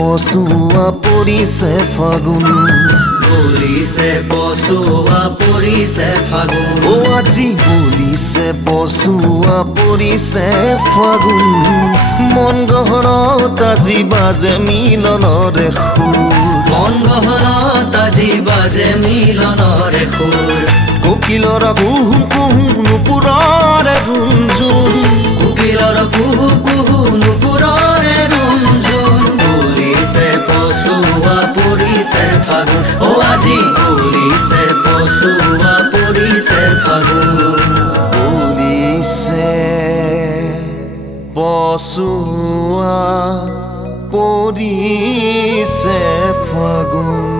পচুৱা পৰিছে ফাগুন বলিছে পচুৱা পৰিছে ফাগুন ও আজি বলিছে পচুৱা পৰিছে ফাগুন মন গহনত আজি বাজে মিলনৰে সুৰ মন গহনত আজি বাজে মিলনৰে সুৰ কোকিলৰ কুহু কুহু নুপুৰৰে ৰুঞ্জুন কোকিলৰ কুহু কুহু নুপুৰৰে ৰুঞ্জুন বলিছে পচুৱা পৰিছে ফাগুন ও আজি বলিছে পচুৱা পৰিছে ফাগুন বলিছে পচুৱা পৰিছে ফাগুন